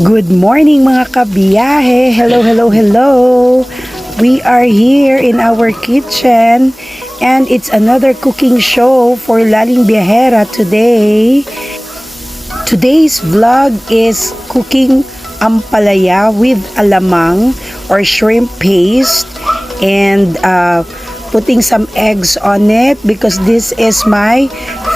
Good morning mga kabiyahe! Hello, hello, hello! We are here in our kitchen and it's another cooking show for Laling Biyahera today. Today's vlog is cooking ampalaya with alamang or shrimp paste and putting some eggs on it because this is my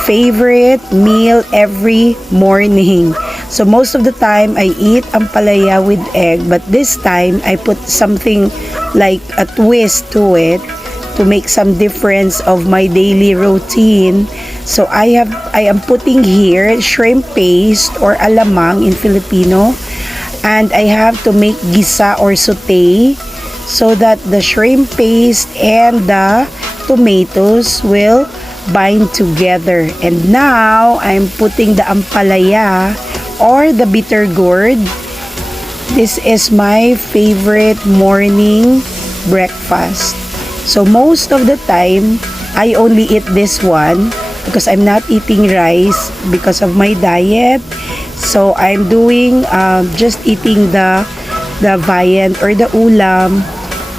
favorite meal every morning. So most of the time I eat ampalaya with egg, but this time I put something like a twist to it to make some difference of my daily routine. So I am putting here shrimp paste or alamang in Filipino, and I have to make gisa or saute so that the shrimp paste and the tomatoes will bind together. And now I'm putting the ampalaya or the bitter gourd. This is my favorite morning breakfast. So most of the time I only eat this one because I'm not eating rice because of my diet. So I'm doing just eating the viand or the ulam,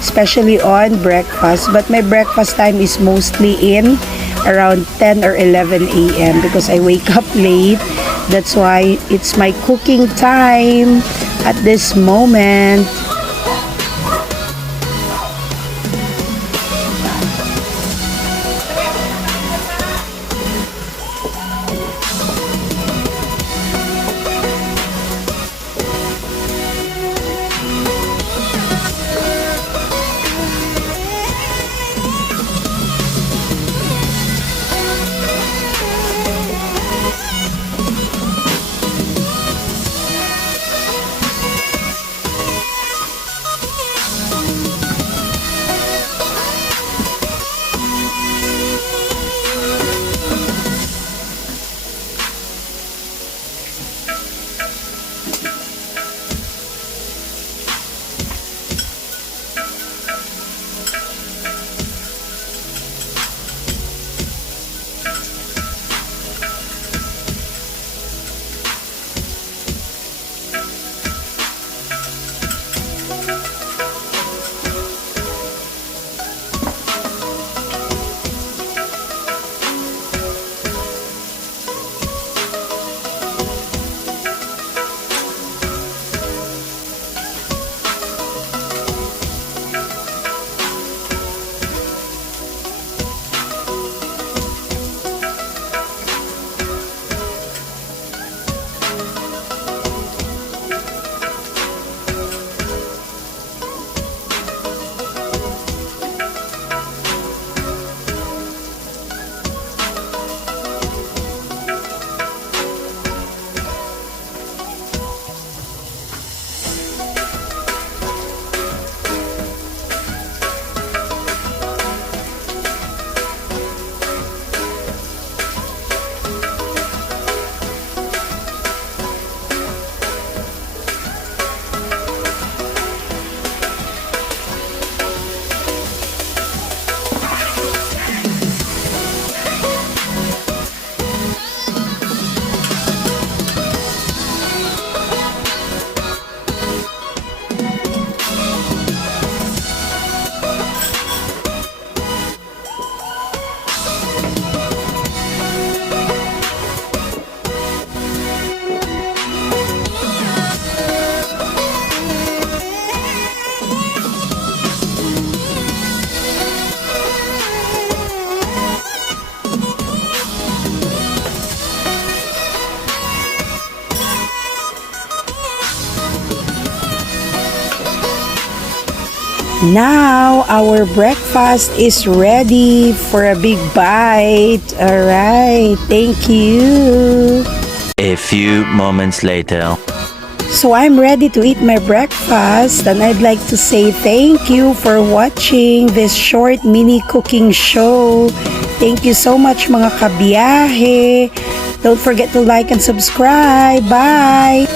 especially on breakfast. But my breakfast time is mostly in around 10 or 11 a.m. because I wake up late. That's why it's my cooking time at this moment. Now, our breakfast is ready for a big bite. Alright, thank you. A few moments later. So I'm ready to eat my breakfast, and I'd like to say thank you for watching this short mini cooking show. Thank you so much mga kabiyahe. Don't forget to like and subscribe. Bye!